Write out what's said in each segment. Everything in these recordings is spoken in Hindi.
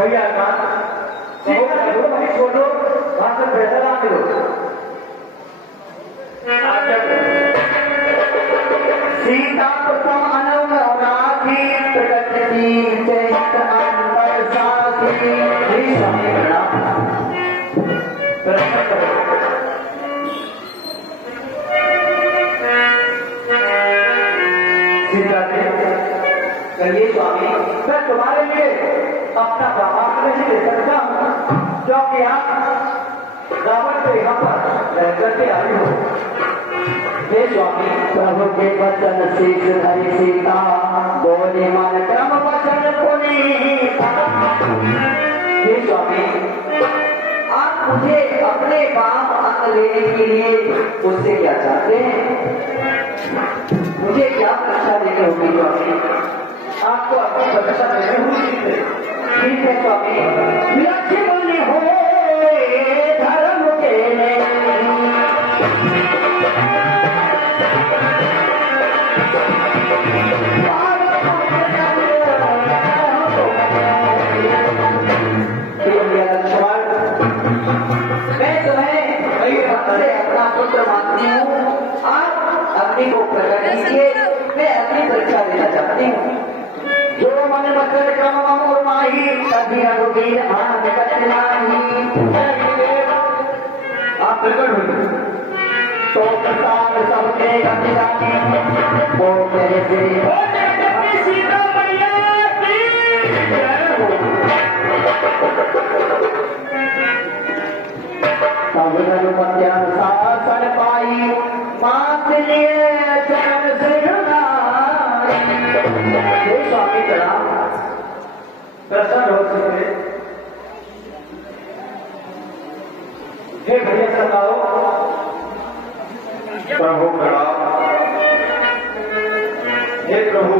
भैया सीता जी को वहीं छोड़ो, वहां से पैदल आते हो। सीता प्रथम अनव राखी प्रकट की चैत अंबर साखी। स्वामी प्रणाम। सीता जी कहिए स्वामी, मैं तुम्हारे लिए अपना दामाद नहीं दे सकता हूँ, क्योंकि आप रावण के यहाँ पर रह करके आई हो। हे स्वामी, प्रभु के वचन शीश धरी सीता, बोले मन क्रम वचन पुनीता। हे स्वामी, आप मुझे अपने बाप अंग लेने के लिए मुझसे क्या चाहते हैं? मुझे क्या परीक्षा देनी होगी स्वामी? आपको अपनी परीक्षा देनी होगी। ठीक है स्वामी, लक्ष्मण हो धर्म के अपना पुत्र मानती हूँ। आप अग्नि को प्रकट कीजिए, मैं अग्नि परीक्षा देना चाहती हूँ। जो मन मकर क्रम उर्माही सभी अनुबीर आन कठिनाही। आप प्रकट हुए तो प्रसाद सबके अभिरामी, वो मेरे श्री सीता मैया की जय हो। तब शासन पाई, मात लिए चरण सिरनाई। हे स्वामी प्रणाम। प्रसन्न हो सके। हे भैया सताओ। प्रभु प्रणाम। हे प्रभु,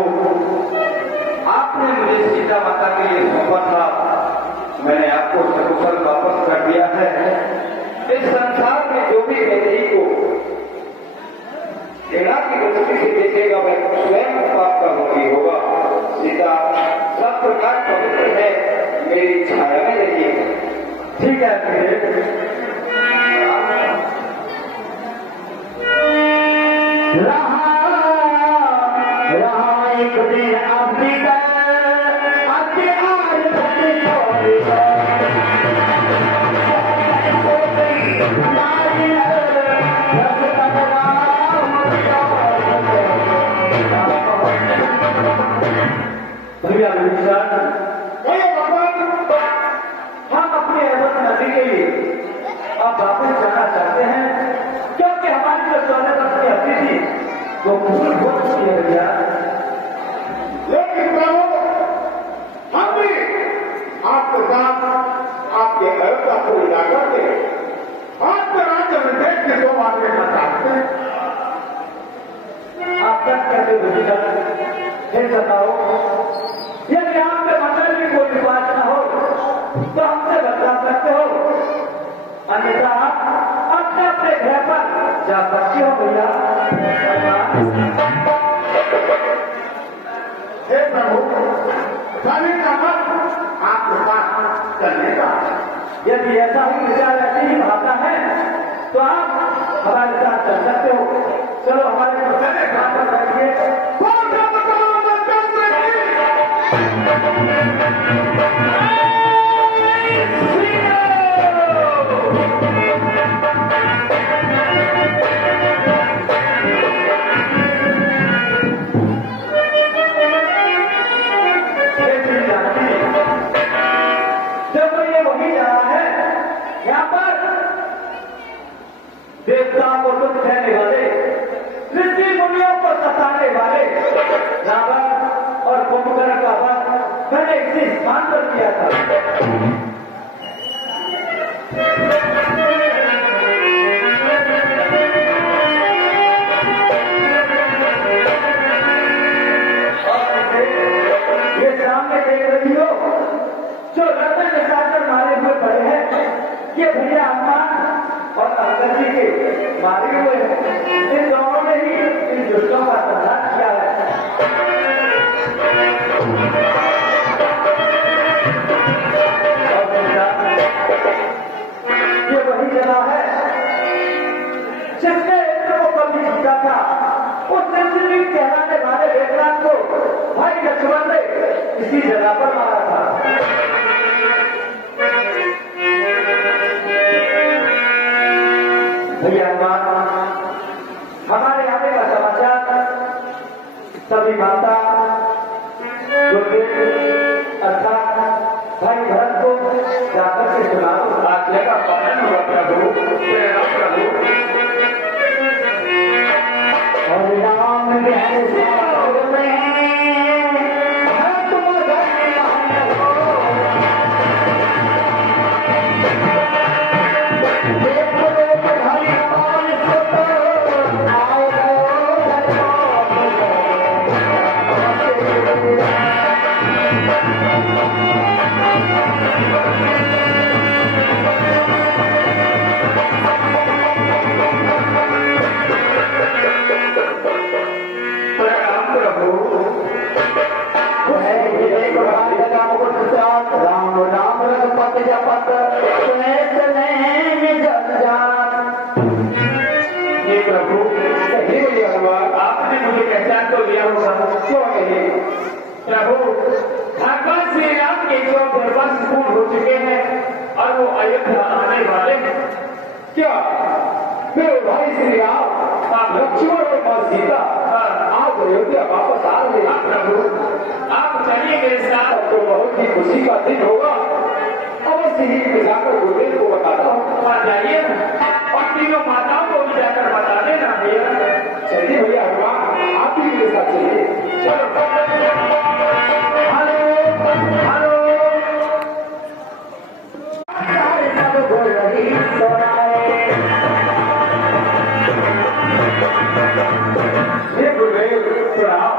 आपने मुझे सीता माता के लिए सौंपा था, मैंने आपको सकुशल वापस कर दिया है। इस संसार में जो भी व्यक्ति को सेना की दृष्टि से देखेगा वह स्वयं पाप का भोगी होगा। सीता सब प्रकार पवित्र है, मेरी छाया में रहिए। ठीक है। रहा एक दिन अफ्रीका हम अपने अवध नदी के लिए अब वापस जाना चाहते हैं, क्योंकि हमारी जो 14 वर्ष की हस्ती थी वो भूल हो चुकी है भैया। लेकिन प्रभु, हम भी आपके साथ आपके अयोध्या को विदा करके आपके राज्य में देश के 2 बार देखना चाहते हैं। आप क्या कहते हो? फिर बताओ, यदि आपके मंडल में कोई विवाद न हो तो हमसे बता सकते हो, अन्यथा आप अपने अपने घर पर जा सकते हो भैया। हे प्रभु, स्वामी का मत आपके पास चलने का। यदि ऐसा ही विचार ऐसे ही भाता है तो आप हमारे साथ चल सकते हो। चलो हमारे घर पर बैठिए। देवताओं को दुख देने वाले, ऋषि मुनियों को सताने वाले रावण और कुंभकर्ण का वध मैंने इसी स्थान पर किया था। ये सामने देख रही हो जो रतन निशाचर मारे हुए पड़े हैं, ये भैया हनुमान और अंगद जी के मारे हुए हैं। इन दोनों ने ही इन दुष्टों का संहार किया है। उस सिलसिले कहलाने वाले विक्रांत को भाई लक्ष्मण ने इसी जगह पर मारा था। भैया हमारे आने का समाचार सभी माता अर्थात भाई भरत को जाकर के सुनाओ। आज्ञा का पालन हुआ प्रभु, प्रेरणा प्रभु। और राम राम राम रघुपत जपत ये प्रभु सही भगवान, आपने मुझे पहचान तो लिया होगा, क्यों नहीं? प्रभु भगवान श्री राम के 14 वर्ष पूर्ण हो चुके हैं और वो अयोध्या आने वाले हैं। क्या फिर भाई श्री राम लक्ष्मण और मां सीता आज अयोध्या वापस आ रहे हैं? प्रभु आप चलिए मेरे साथ, तो बहुत ही खुशी का दिन होगा। अवश्य ही जाकर गुरुदेव को बताता हूँ। आ जाइए और तीनों माताओं को भी जाकर बता देना भैया। चलिए भैया हनुमान, आप भी मेरे साथ चलिए। चलो। हेलो सब बोल रही ये गुरुदेव प्रणाम।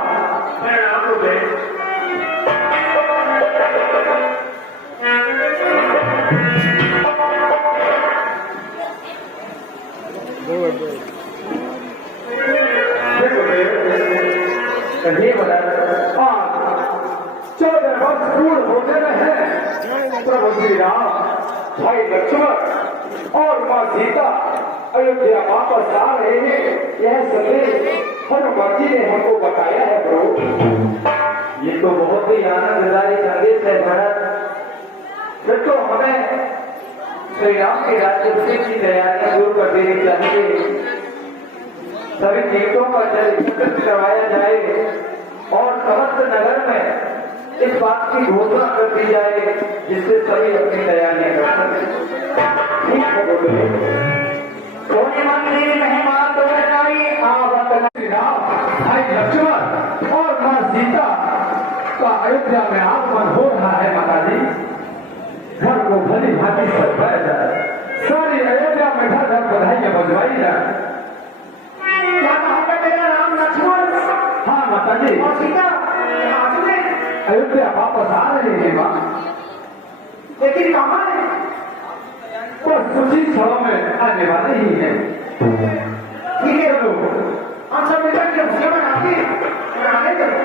प्रणाम गुरुदेव। कहिए बता। 14 वर्ष पूर्ण होते रहे प्रभु श्री राम, भाई लक्ष्मण और मां सीता अयोध्या वापस आ रहे हैं। यह संदेश हनुमान जी ने हमको बताया है प्रभु। ये तो बहुत ही आनंददायी संदेश है भरत। फिर तो हमें श्री राम के राज्याभिषेक की तैयारियां शुरू कर देनी चाहिए। सभी तीर्थों का जल एकत्रित करवाया जाए और समस्त नगर में इस बात की घोषणा कर दी जाए जिससे सभी अपनी तैयारियां कर सकें। ठीक है बोले। सोने मंदिर महिमा तो श्री राम, भाई लक्ष्मण और मां सीता का अयोध्या में आगमन हो रहा है। माता जी घर को भली भांति सजाया जाए, सारी अयोध्या में घर घर बधाइयां बजवाई जाए। क्या कहा मेरा राम लक्ष्मण? हाँ माता जी। और सीता अयोध्या वापस आ रहे हैं माँ, लेकिन कहाँ है? बस कुछ ही क्षणों में आने वाले ही हैं। ठीक है लोग, हम सब मिलकर के भूखे बनाते बनाने करो।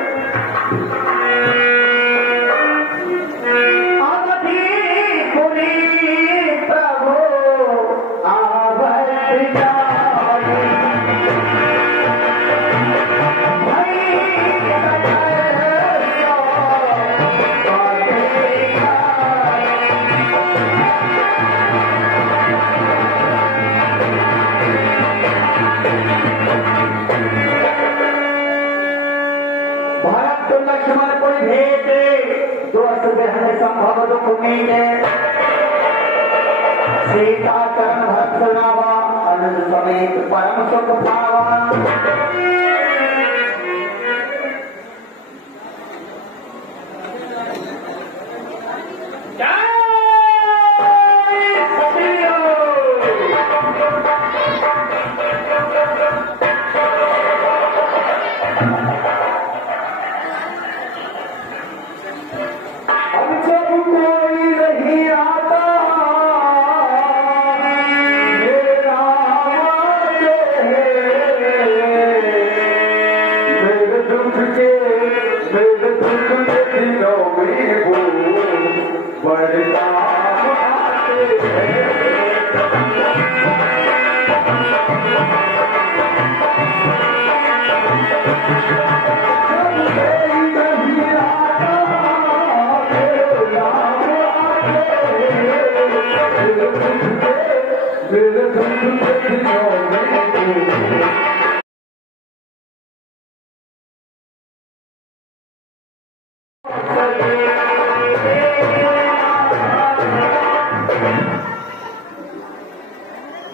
लक्ष्मण कोई भेद जो असुविधा संभव दुख मीटे, सीता चरण भक्त नावा अनंत समेत परम सुख पावा।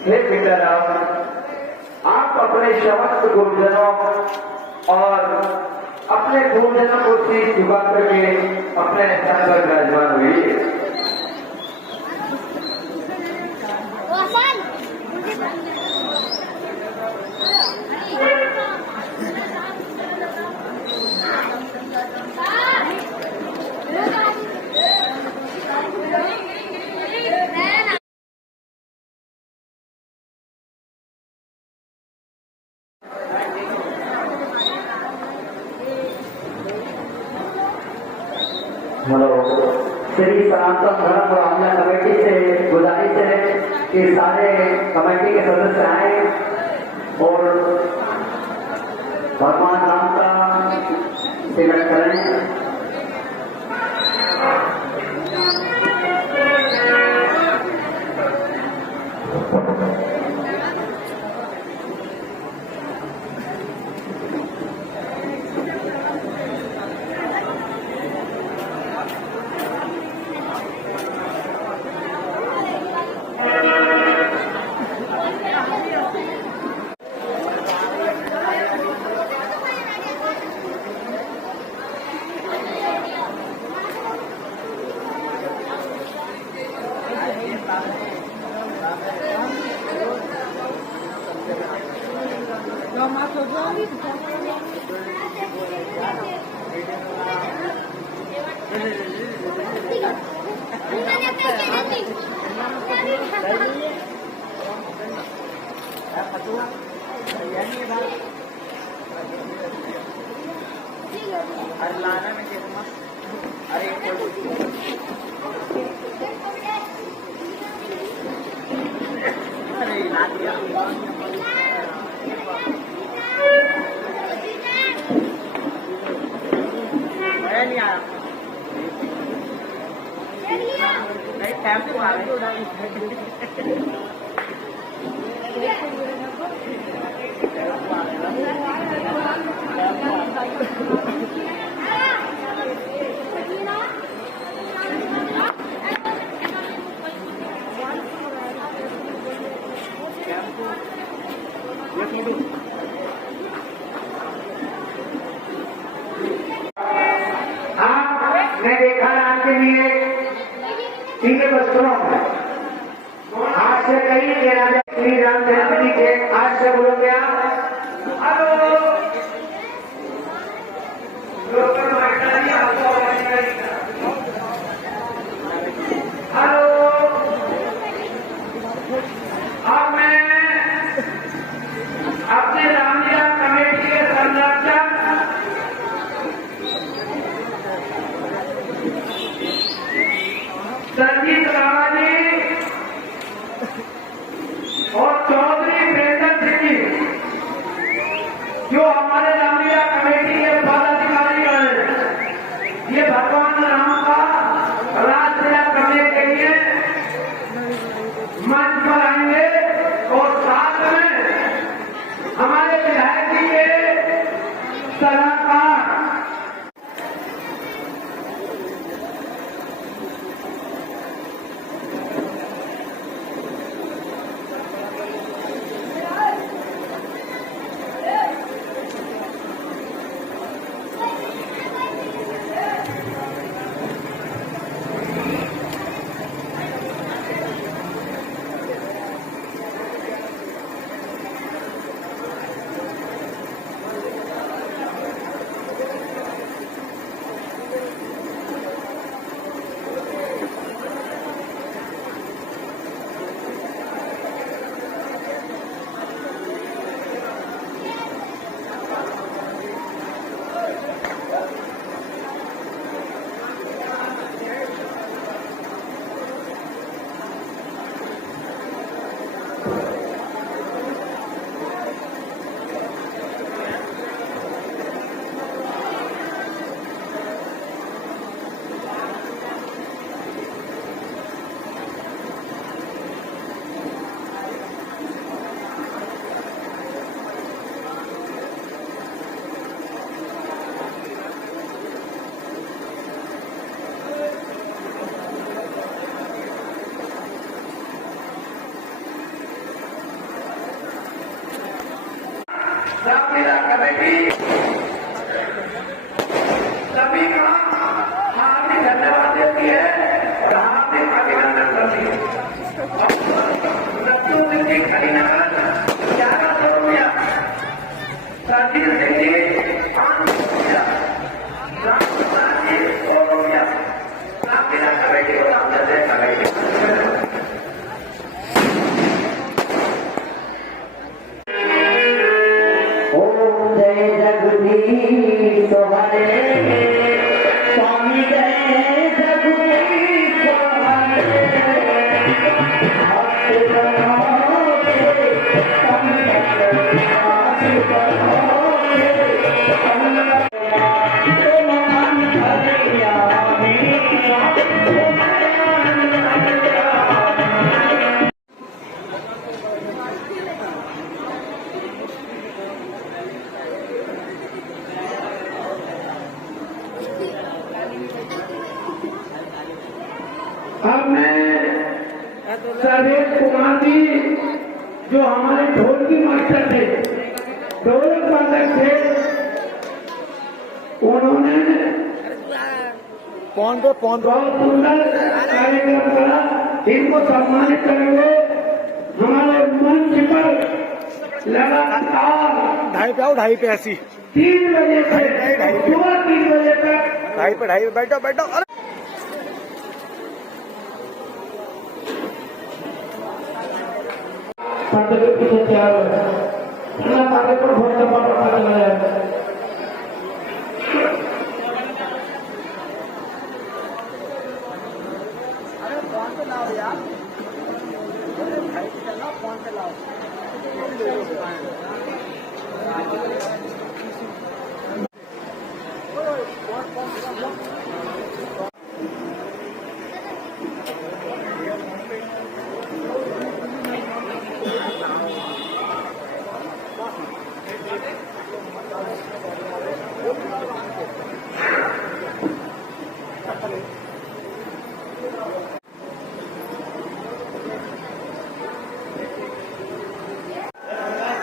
हे पितराव, आप अपने समस्त गुरुजनों और अपने गुरुजनों को शीश झुका करके अपने स्थान पर विराजमान हुई। हेलो, श्री सनातन धर्म ब्राह्मण कमेटी से गुजारिश है कि सारे कमेटी के सदस्य आए और भगवान राम का तिलक करें। मैं देखा आपके लिए पीले वस्त्रों में आज से कई श्री राम जन्मदिन के आज से बोलो क्या हेलो हेलो अब मैं अपने रामलीला कमेटी के संरक्षक संजीत राणा जी और चौधरी प्रेमचंद सिंह जी जो हमारे रामलीला कमेटी के पदाधिकारी हैं, ये भगवान राम का रासलीला करने के लिए मंच पर आएंगे और साथ में हमारे विधायक जी के सलाहकार रामलीला कमेटी सभी का हार्दिक धन्यवाद देती है, हार्दिक अभिनंदन करती है। नत्थू सिंह जी करीनगर 1100 रुपया, राजीव सिंह जी 500 रुपया, राम प्रसाद जी 100 रुपया। रामलीला कमेटी को नाम देते हैं कमेटी। ओम जय जगदीश हरे स्वामी जय जगदीश हरे भक्त जनों के संग विकास करोगे तुम मन हरियाणी अब मैं सर्वेश कुमार जी जो हमारे ढोलकी मास्टर थे, ढोलक वादक थे, उन्होंने बहुत सुंदर कार्यक्रम करा। इनको सम्मानित करेंगे। हमारे मंच पर लगातार ढाई पे ऐसी 3 बजे से सुबह 3 बजे तक ढाई पे बैठो बैठो। अरे पीछे तैयार हो कार्यक्रम होने पर पता चला जाएगा।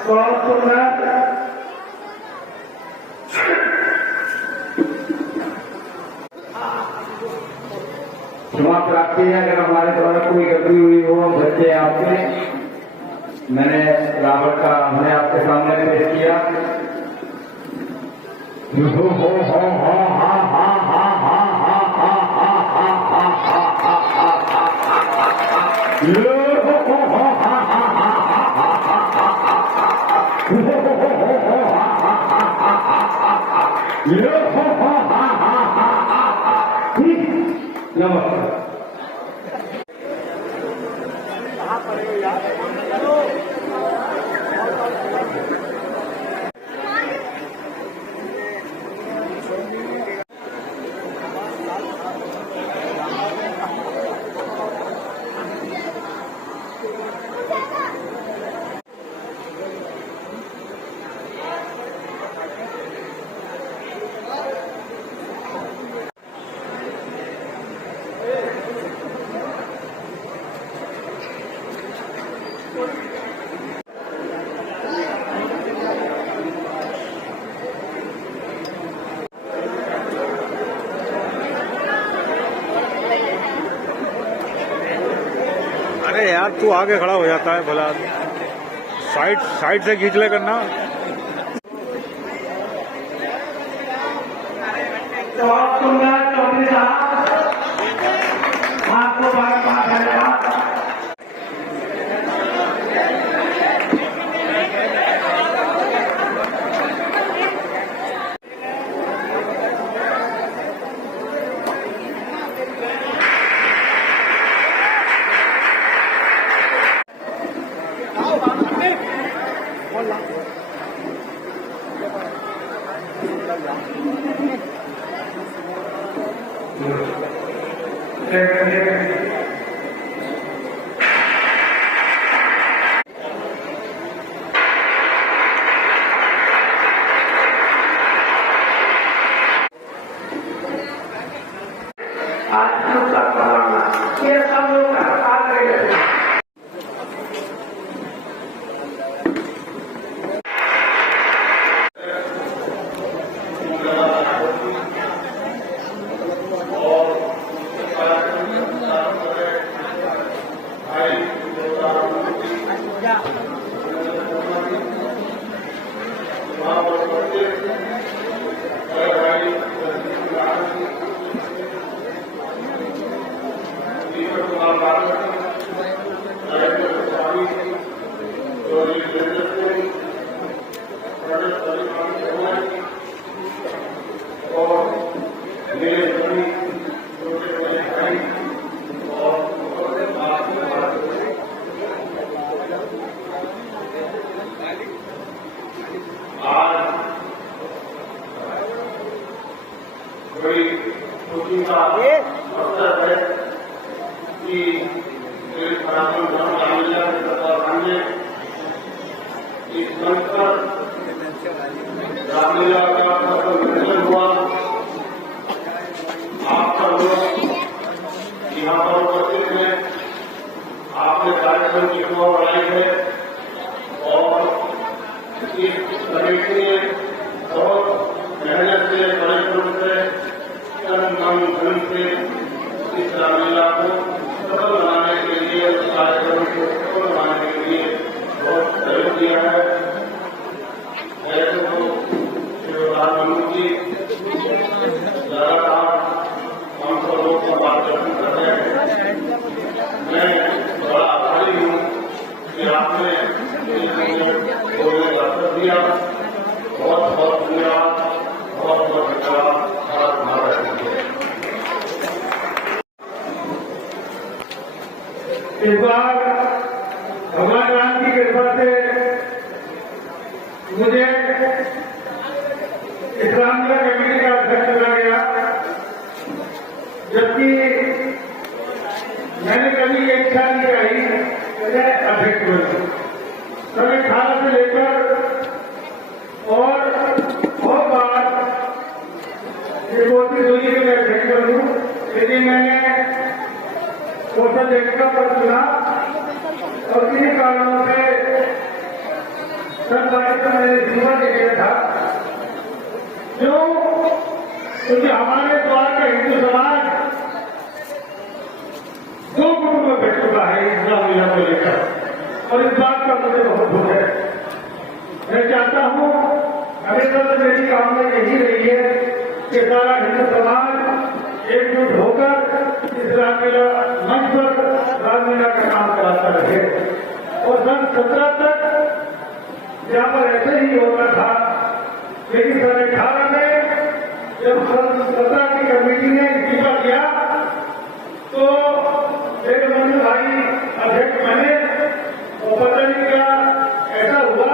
बहुत सुंदर क्षमा प्राप्ति है। अगर हमारे द्वारा कोई गलती हुई हो बच्चे आपसे, मैंने रावण का हमने आपके सामने पेश किया। नमस्कार। अरे यार तू आगे खड़ा हो जाता है भला, साइड से खींच ले करना। बहुत सुंदर चौधरी साहब, आपको बार बार धन्यवाद। बड़ी खुशी का अवसर है कि सनातन धर्म रामलीला के तत्वाधान में इस मंच पर रामलीला का सफल विसर्जन हुआ। आप सब लोग यहाँ पर उपस्थित हैं, आपने कार्यक्रम की शोभा बढ़ाई है और इस कमेटी ने बहुत मेहनत से, परिश्रम से, तन मन धन से इस रामलीला को सफल बनाने के लिए, उस कार्यक्रम को सफल बनाने के लिए बहुत सहयोग दिया है। ऐसे तो श्री प्रधानमंत्री जी लगातार हम सब लोग का मार्गदर्शन कर रहे हैं। मैं बड़ा आभारी हूँ कि आपने बोलने का अवसर दिया। बहुत बहुत धन्यवाद, बहुत बहुत धन्यवाद। भारत माता की जय। इस बार भगवान राम की कृपा से मुझे इस रामलीला कमेटी का अध्यक्ष चुना गया, जबकि मैंने कभी ये इच्छा नहीं कही कि मैं अध्यक्ष बनूं। कभी 18 से लेकर और बहुत बार ये कोशिश हुई कि मैं अध्यक्ष बनूं, लेकिन मैंने कोषाध्यक्ष का पद चुना और किन्हीं कारणों से संपादित मैंने जीवन दे दिया था। क्योंकि हमारे द्वार का हिंदू समाज 2 गुटों में बैठ चुका है इस रामलीला को लेकर, और इस बात का मुझे बहुत दुख है। मैं चाहता हूं, हमेशा से मेरी कामना यही रही है कि सारा हिंदू समाज एकजुट होकर इस रामलीला मंच पर रामलीला का काम कराता रहे। और सन 17 तक यहाँ पर ऐसे ही होता था, लेकिन सन 18 में जब सन 17 की कमेटी ने इस्तीफा दिया तो मेरे मन भाई अध्यक्ष बने, और पता नहीं क्या ऐसा हुआ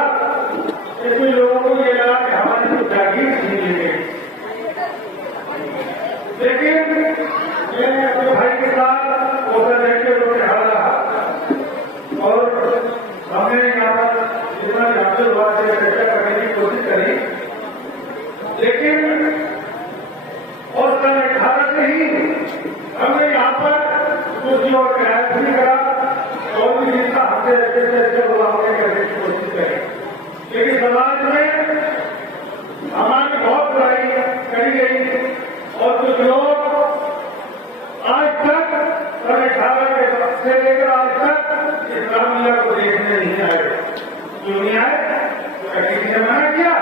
कि कुछ लोगों को ये लगा कि हमारी तो जागीर छीन ली गई। लेकिन मैं अपने भाई के साथ कोषाध्यक्ष के रूप में खड़ा रहा और हमने यहाँ पर जितना झांसे हुआ से चर्चा करने की कोशिश करी, लेकिन और सन 18 से ही हमने यहाँ पर कुछ और प्रयास भी करा और भी जितना हमसे ऐसे हुआ हमने करने की कोशिश करी। लेकिन समाज में हमारी बहुत बुराई करी गई और कुछ लोग आज तक सन 18 के वक्त से लेकर आज तक इस रामलीला को देखने नहीं आए। क्यों नहीं आए? तो किसी ने मना किया?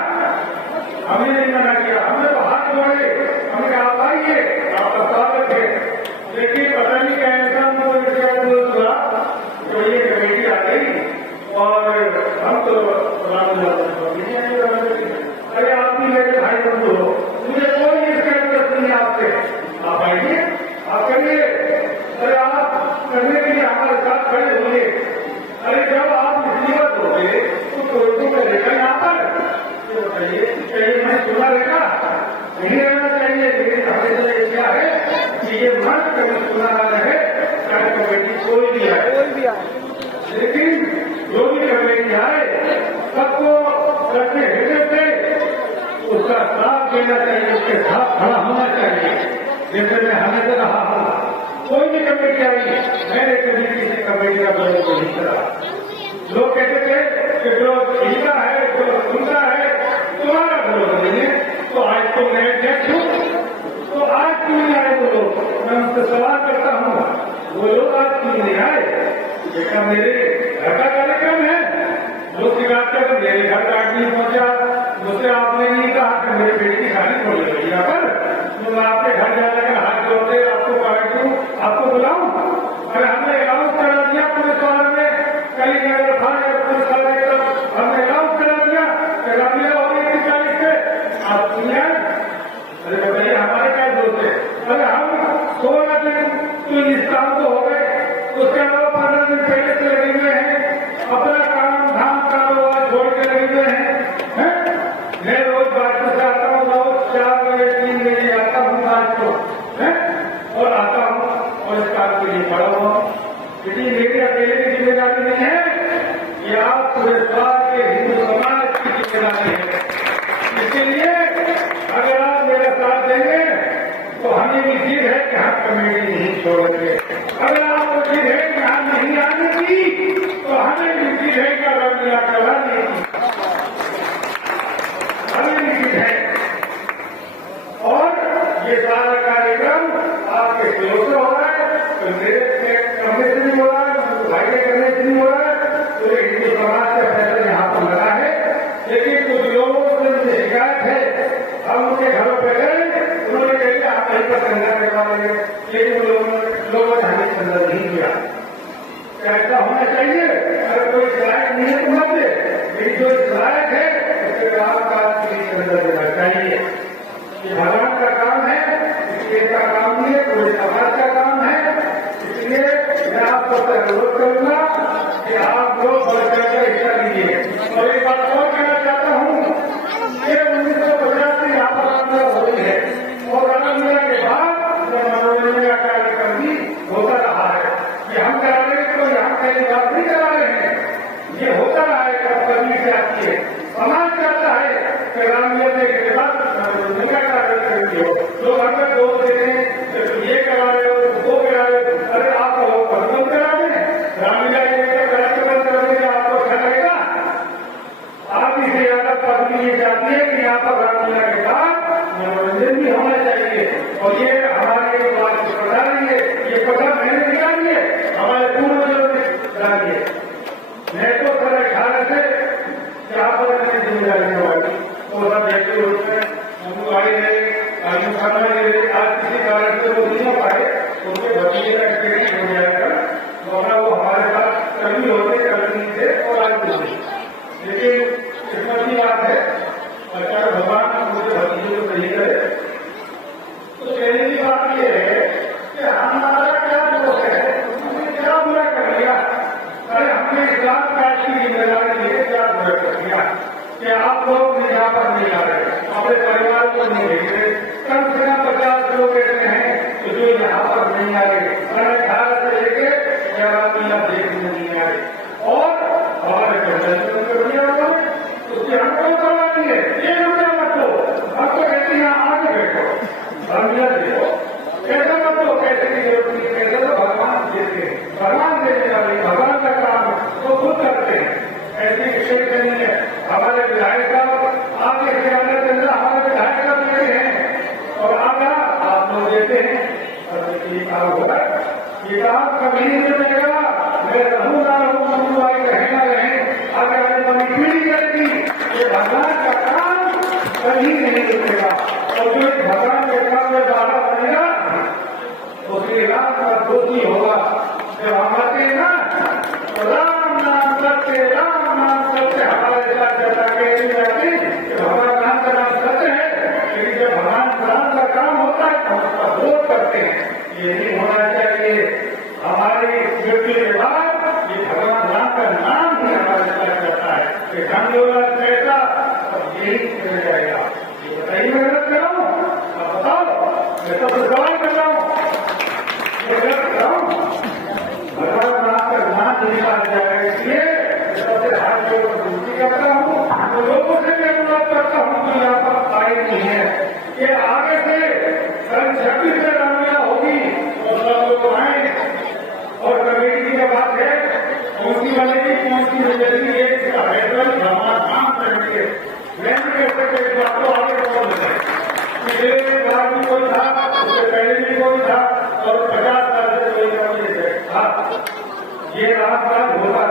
हमने नहीं मना किया, हमने तो हाथ जोड़े, हमने कहा आप आइए, आपका स्वागत है। लेकिन पता नहीं क्या ऐसा हुआ तो ये कमेटी आ गई और हम तो रामलीला अरे आप भी मेरे भाई बंधु हो, मुझे कोई इसका जरूरत नहीं आपसे, आप आइए, आप करिए। अरे आप करने के लिए हमारे साथ खड़े होंगे। अरे जब आप मुसीबत हो गए तो कोई तो करेगा यहाँ पर, तो बताइए चाहिए मैं सुना रहेगा, नहीं रहना चाहिए। लेकिन हमेशा ये क्या है कि ये मन कभी सुना ना रहे, चाहे कमेटी कोई भी आए। लेकिन जो भी कमेटी आए सबको अपने हृदय से उसका साथ देना चाहिए, उसके साथ खड़ा होना चाहिए। जैसे मैं हमेशा रहा हूं, कोई भी कमेटी आई, मैंने कभी किसी कमेटी का विरोध नहीं करा। लोग कहते थे कि जो जीता है, जो सुनता है, तुम्हारा विरोध नहीं है। तो आज तो मैं अध्यक्ष हूं, तो आज क्यों नहीं आए वो लोग? मैं उनसे सवाल करता हूं, वो लोग आज क्यों नहीं आए? बेटा मेरे घर का कार्यक्रम है, कैसा होना चाहिए? अगर कोई सलाह नहीं है तो मत दे, लेकिन जो सलाह है उसके बाद बात के अंदर देना चाहिए। ये भगवान का काम है, इसलिए का काम नहीं है, पूरे समाज का काम है। इसलिए मैं आपको अनुरोध करूंगा कि आप लोग बढ़ चढ़कर हिस्सा लीजिए। और एक बात और कहना चाहता हूँ कि 1950 से यहाँ पर आंदोलन हो रही है और आंदोलन के बाद मनोरंजन का कार्यक्रम भी होता रहा है। ये हम करा रहे हैं तो यहाँ पहली बात नहीं करा रहे हैं, ये होता रहा है। कभी से आती है, समाज चाहता है कि रामलीला के बाद मनोरंजन का कार्यक्रम हो। लोग अगर दोष देते हैं ये करा रहे हो वो करा रहे हो, अरे आप बंद करा दें रामलीला कार्यक्रम करने का आपको अच्छा लगेगा? आप इसे ज्यादा पत्नी ये चाहती है कि यहाँ पर रामलीला के बाद मनोरंजन भी होना चाहिए। और ये हमारे बात बता रही है, ये पता मैंने निकाली है, हमारे पूर्वजों ने निकाली है। मैं तो सर 18 से यहाँ पर जिम्मेदारी वाली तो सब देखते हुए हम आए रहे, आयु खाना रहे, आज किसी कारण से वो नहीं हो पाए, उनके भतीजे का एक्सीडेंट हो जाएगा, वरना वो हमारे साथ कभी होते कभी नहीं थे और आज भी नहीं। लेकिन किस्मत की बात है, अगर भगवान मुझे भतीजे को सही करे तो कहने की बात यह है कि हमारा क्या दोष है, हमने क्या बुरा कर लिया? अरे हमने इस्लाम कास्ट की जिम्मेदारी लिए क्या बुरा कर दिया कि आप लोग यहाँ पर नहीं आ रहे, अपने परिवार को नहीं भेज रहे? कम से कम 50 लोग ऐसे हैं तो जो यहाँ पर नहीं आ रहे, 18 से लेके 11 देखने नहीं आ रहे। और हमारे उसकी हमको करवानी है, ये रुपया मत लो, अब तो कहते हैं आगे बैठो, रामलीला देखो, कैसे मत लो, कैसे की जरूरत नहीं, कैसे तो भगवान देते हैं, भगवान देने वाले, भगवान का काम वो खुद करते हैं। ऐसी विषय नहीं है। हमारे विधायक साहब आगे से आने के अंदर हमारे विधायक साहब देते हैं और आगा आप लोग देते हैं, और ये काम होगा, ये काम कभी नहीं चलेगा। मैं रहूँ ना रहूँ, मनुवाई रहे ना रहे, आगे आने वाली पीढ़ी करेगी, ये भगवान का काम कहीं नहीं रुकेगा। और जो भगवान के काम में बाधा बनेगा तो श्री राम का दोषी होगा। जब हम आते हैं ना तो राम नाम सत्य हमारे साथ चर्चा कही जाती कि भगवान राम का नाम सत्य है, लेकिन जब भगवान राम का काम होता है तो उसका विरोध करते हैं। ये नहीं होना चाहिए। हमारी मृत्यु के बाद ये भगवान राम का नाम भी हमारे साथ चलता है कि धनयोगा कैसा और यही चल जाएगा। ये बताइए, मैं गलत कर रहा हूँ? आप बताओ, मैं तो सवाल कर रहा हूँ, ये गलत कर रहा हूँ? भगवान राम का नाम नहीं माना जाएगा। इसलिए सबसे हाथ जोड़ विनती करता हूँ, तो लोगों से मैं अनुरोध करता हूँ कि यहाँ पर आए नहीं है कि आगे से 26 से रामलीला होगी और सब लोग आए। और कमेटी की बात है, कौन सी बनेगी, कौन सी मिलेगी, एक भगवान काम करेंगे। मैं भी कह सकते इस बात को आगे बोल देते पिछले बार भी कोई था, उससे पहले भी कोई था और 50 साल से कोई था। ये राम काज होता